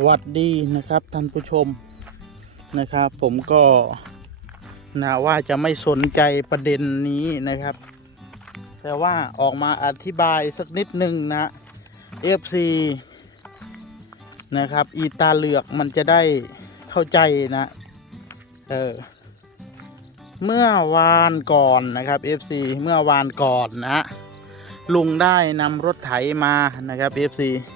สวัสดีนะครับท่านผู้ชมนะครับ ผมก็นะว่าจะไม่สนใจประเด็นนี้นะครับ แต่ว่าออกมาอธิบายสักนิดหนึ่งนะ FC นะครับ อีตาเหลือกมันจะได้เข้าใจนะ เออ เมื่อวานก่อนนะครับ FC เมื่อวานก่อนนะ ลุงได้นำรถไถมานะครับ FC เ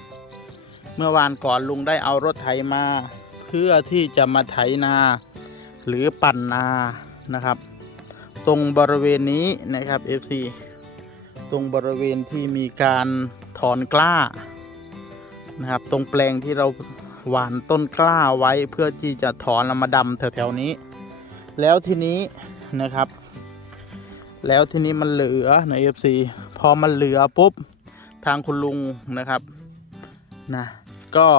เมื่อวานก่อนลุงได้เอารถไถมา เพื่อที่จะมาไถนา หรือปั่นนานะครับ ตรงบริเวณนี้นะครับ FC ตรงบริเวณที่มีการถอนกล้านะครับ ตรงแปลงที่เราหว่านต้นกล้าไว้เพื่อที่จะถอนแล้วมาดำแถวๆนี้ แล้วทีนี้นะครับ แล้วทีนี้มันเหลือใน FC พอมันเหลือปุ๊บทางคุณลุงนะครับนะ ก็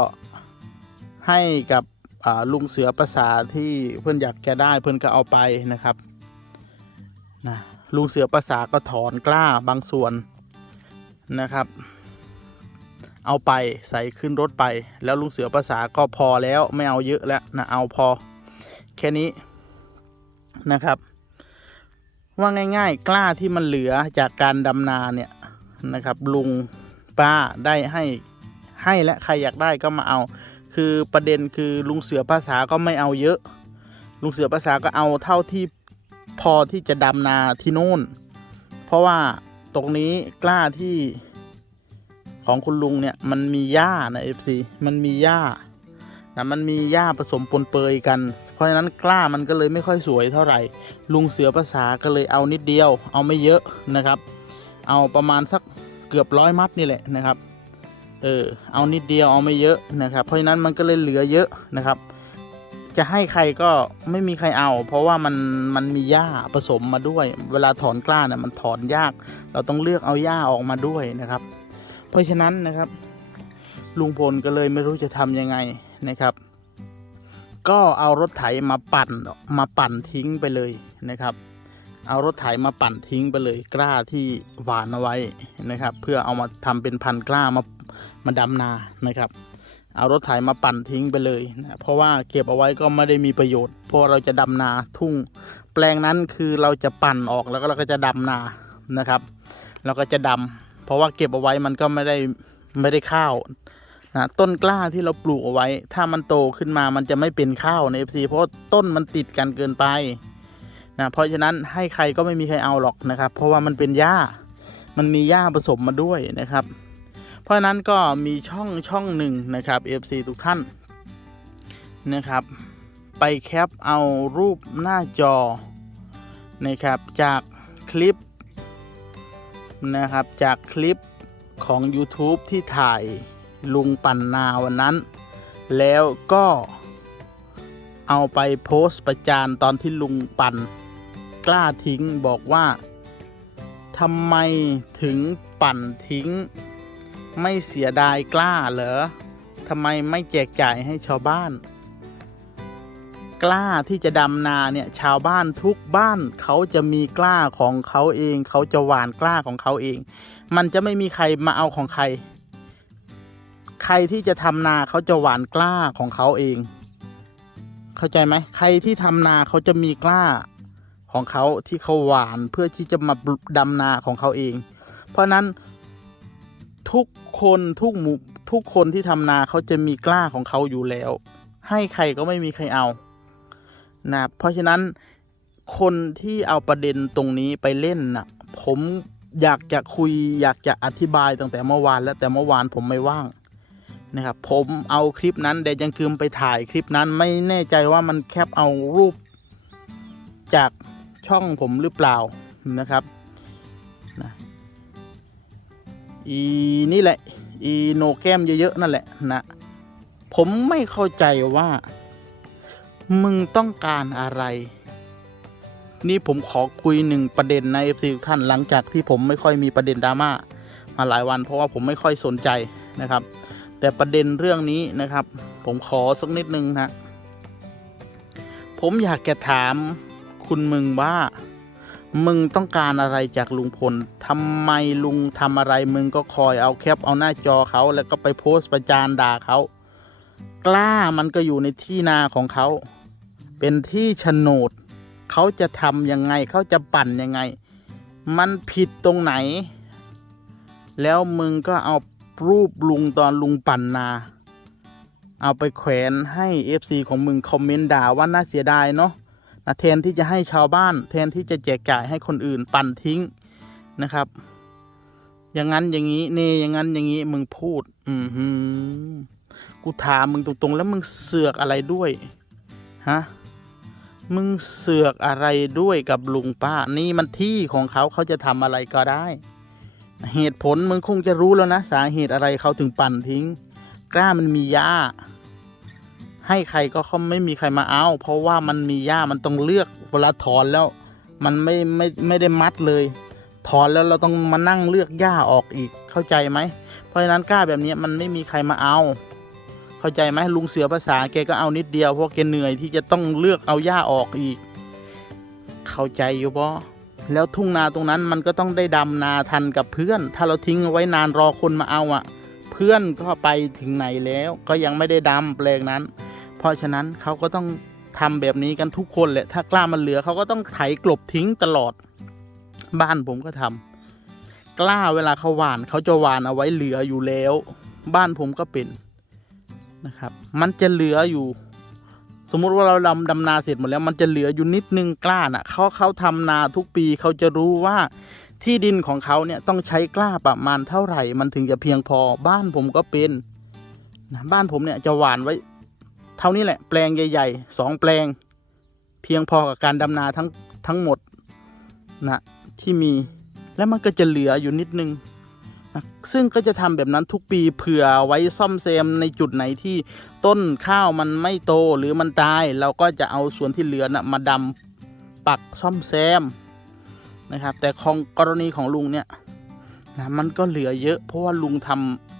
ให้กับลุงเสือภาษาที่เพื่อนอยากจะได้เพื่อนก็เอาไปนะครับนะลุงเสือภาษาก็ถอนกล้าบางส่วนนะครับ เอาไปใส่ขึ้นรถไป แล้วลุงเสือภาษาก็พอแล้วไม่เอาเยอะแล้วนะเอาพอแค่นี้นะครับ ว่าง่าย ๆ กล้าที่มันเหลือจากการดำนาเนี่ยนะครับ ลุงป้าได้ให้ ให้และใครอยากได้ก็มาเอา คือประเด็นคือลุงเสือภาษาก็ไม่เอาเยอะ ลุงเสือภาษาก็เอาเท่าที่พอที่จะดำนาที่โน่น เพราะว่าตรงนี้กล้าที่ของคุณลุงเนี่ยมันมีหญ้านะเอฟซีมันมีหญ้านะมันมีหญ้าผสมปนเปยกัน เพราะฉะนั้นกล้ามันก็เลยไม่ค่อยสวยเท่าไหร่ ลุงเสือภาษาก็เลยเอานิดเดียว เอาไม่เยอะนะครับ เอาประมาณสักเกือบร้อยมัดนี่แหละนะครับ เออเอานิดเดียวเอาไม่เยอะนะครับ เพราะฉะนั้นมันก็เลยเหลือเยอะนะครับ จะให้ใครก็ไม่มีใครเอา เพราะว่ามันมันมีหญ้าผสมมาด้วย เวลาถอนกล้าเนี่ยมันถอนยาก เราต้องเลือกเอาหญ้าออกมาด้วยนะครับ เพราะฉะนั้นนะครับ ลุงพลก็เลยไม่รู้จะทำยังไงนะครับ ก็เอารถไถมาปั่นมาปั่นทิ้งไปเลยนะครับเอารถไถมาปั่นทิ้งไปเลยกล้าที่หวานเอาไว้นะครับ เพื่อเอามาทำเป็นพันกล้ามา มาดำนานะครับ เอารถไถมาปั่นทิ้งไปเลยนะเพราะว่าเก็บเอาไว้ก็ไม่ได้มีประโยชน์ เพราะเราจะดำนาทุ่ง แปลงนั้นคือเราจะปั่นออกแล้วก็เราก็จะดำนานะครับเราก็จะดำเพราะว่าเก็บเอาไว้มันก็ไม่ได้ไม่ได้ข้าวนะต้นกล้าที่เราปลูกเอาไว้ ถ้ามันโตขึ้นมามันจะไม่เป็นข้าวใน FC เพราะต้นมันติดกันเกินไปนะเพราะฉะนั้นให้ใครก็ไม่มีใครเอาหรอกนะครับ เพราะว่ามันเป็นหญ้า มันมีหญ้าผสมมาด้วยนะครับ เพราะนั้นก็มีช่องช่องหนึ่งนะครับ FC ทุกท่านนะครับ ไปแคปเอารูปหน้าจอนะครับจากคลิปนะครับจากคลิปของ YouTube ที่ถ่ายลุงปั่นนาวันนั้น แล้วก็เอาไปโพสต์ประจานตอนที่ลุงปั่นกล้าทิ้งบอกว่าทำไมถึงปั่นทิ้ง ไม่เสียดายกล้าเหรอทำไมไม่แจกจ่ายให้ชาวบ้าน กล้าที่จะดำนาเนี่ยชาวบ้านทุกบ้านเขาจะมีกล้าของเขาเอง เขาจะหวานกล้าของเขาเอง มันจะไม่มีใครมาเอาของใคร ใครที่จะทำนาเขาจะหวานกล้าของเขาเอง เข้าใจไหมใครที่ทำนาเขาจะมีกล้าของเขาที่เขาหวานเพื่อที่จะมาดำนาของเขาเอง เพราะนั้น ทุกคนทุกหมู่ทุกคนที่ทำนาเขาจะมีกล้าของเขาอยู่แล้ว ให้ใครก็ไม่มีใครเอานะเพราะฉะนั้นคนที่เอาประเด็นตรงนี้ไปเล่นนะผมอยากจะคุยอยากจะอธิบายตั้งแต่เมื่อวานแล้วแต่เมื่อวานผมไม่ว่างนะครับผมเอาคลิปนั้นแดยังคืมไปถ่ายคลิปนั้นไม่แน่ใจว่ามันแคปเอารูปจากช่องผมหรือเปล่านะครับ อีนี่แหละ อีโนแก้มเยอะๆนั่นแหละนะ ผมไม่เข้าใจว่า มึงต้องการอะไร นี่ผมขอคุยหนึ่งประเด็นนะเอฟซีดท่านหลังจากที่ผมไม่ค่อยมีประเด็นดราม่ามาหลายวันเพราะว่าผมไม่ค่อยสนใจนะครับ แต่ประเด็นเรื่องนี้นะครับ ผมขอสักนิดนึงนะ ผมอยากจะถามคุณมึงว่า มึงต้องการอะไรจากลุงพลทำไมลุงทำอะไร มึงก็คอยเอาแคปเอาหน้าจอเขาแล้วก็ไปโพสต์ประจานด่าเขากล้ามันก็อยู่ในที่นาของเขา เป็นที่โฉนดเขาจะทำยังไงเขาจะปั่นยังไง มันผิดตรงไหน แล้วมึงก็เอารูปลุงตอนลุงปั่นนา เอาไปแขวนให้ FC ของมึงคอมเมนต์ด่าว่าน่าเสียดายเนาะ นะแทนที่จะให้ชาวบ้าน แทนที่จะแจกจ่ายให้คนอื่นปั่นทิ้งนะครับ อย่างนั้นอย่างนี้เนอย่างนั้นอย่างนี้มึงพูด อือหือกูถามมึงตรงๆ แล้วมึงเสือกอะไรด้วยฮะมึงเสือกอะไรด้วยกับลุงป้า นี่มันที่ของเขาเขาจะทำอะไรก็ได้ เหตุผลมึงคงจะรู้แล้วนะ สาเหตุอะไรเขาถึงปั่นทิ้ง กล้ามันมีหญ้า ให้ใครก็เขาไม่มีใครมาเอา เพราะว่ามันมีหญ้ามันต้องเลือกเวลาถอนแล้ว มันไม่ไม่ไม่ได้มัดเลย ถอนแล้วเราต้องมานั่งเลือกหญ้าออกอีกเข้าใจไหม เพราะฉะนั้นกล้าแบบนี้มันไม่มีใครมาเอา เข้าใจไหมลุงเสือภาษาแกก็เอานิดเดียวเพราะแกเหนื่อยที่จะต้องเลือกเอาหญ้าออกอีก เข้าใจอยู่บ่แล้วทุ่งนาตรงนั้นมันก็ต้องได้ดำนาทันกับเพื่อน ถ้าเราทิ้งเอาไว้นานรอคนมาเอาอะ เพื่อนก็ไปถึงไหนแล้ว ก็ยังไม่ได้ดำแปลงนั้น เพราะฉะนั้นเขาก็ต้องทำแบบนี้กันทุกคนแหละถ้ากล้ามันเหลือเขาก็ต้องไถกลบทิ้งตลอด บ้านผมก็ทำกล้าเวลาเขาหวานเขาจะหวานเอาไว้เหลืออยู่แล้ว บ้านผมก็เป็นนะครับ มันจะเหลืออยู่ สมมุติว่าเราดำดำนาเสร็จหมดแล้ว มันจะเหลืออยู่นิดนึงกล้าน่ะเขาเขาทำนาทุกปีเขาจะรู้ว่าที่ดินของเขาเนี่ยต้องใช้กล้าประมาณเท่าไหร่ มันถึงจะเพียงพอ บ้านผมก็เป็นนะบ้านผมเนี่ยจะหวานไว้ เท่านี้แหละ แปลงใหญ่ๆสองแปลง เพียงพอกับการดำนาทั้งทั้งหมดนะที่มีแล้วมันก็จะเหลืออยู่นิดนึงนะซึ่งก็จะทำแบบนั้นทุกปีเผื่อไว้ซ่อมแซมในจุดไหนที่ต้นข้าวมันไม่โตหรือมันตาย เราก็จะเอาส่วนที่เหลือนะมาดำปักซ่อมแซมนะครับ แต่ของกรณีของลุงเนี่ยนะมันก็เหลือเยอะ เพราะว่าลุงท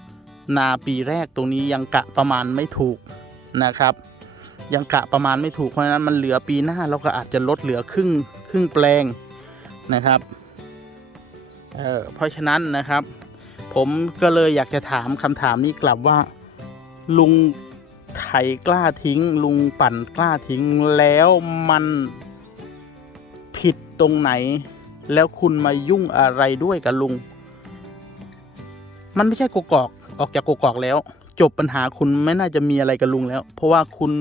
ำนาปีแรกตรงนี้ยังกะประมาณไม่ถูก นะครับ ยังกะประมาณไม่ถูกเพราะฉะนั้นมันเหลือปีหน้าเราก็อาจจะลดเหลือครึ่งครึ่งแปลงนะครับเเพราะฉะนั้นนะครับ ผมก็เลยอยากจะถามคำถามนี้กลับว่า ลุงไถกล้าทิ้ง ลุงปั่นกล้าทิ้งแล้วมันผิดตรงไหน แล้วคุณมายุ่งอะไรด้วยกับลุง มันไม่ใช่กกอกออกจากกกอกแล้ว จบปัญหาคุณไม่น่าจะมีอะไรกับลุงแล้ว เพราะว่าคุณ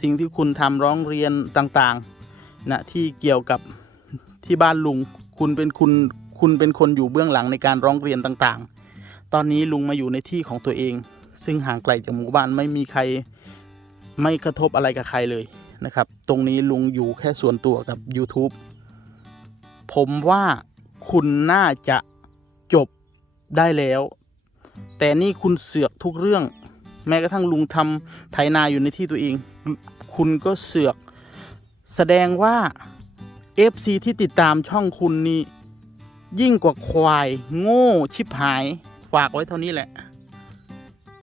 สิ่งที่คุณทำร้องเรียนต่างๆนะที่เกี่ยวกับที่บ้านลุง คุณเป็นคุณคุณเป็นคนอยู่เบื้องหลังในการร้องเรียนต่างๆ ตอนนี้ลุงมาอยู่ในที่ของตัวเอง ซึ่งห่างไกลจากหมู่บ้านไม่มีใครไม่กระทบอะไรกับใครเลยนะครับ ตรงนี้ลุงอยู่แค่ส่วนตัวกับ YouTube ผมว่าคุณน่าจะจบได้แล้ว แต่นี่คุณเสือกทุกเรื่อง แม้กระทั่งลุงทำไถนาอยู่ในที่ตัวเอง คุณก็เสือก แสดงว่า FC ที่ติดตามช่องคุณนี่ยิ่งกว่าควาย โง่ชิบหาย ฝากไว้เท่านี้แหละ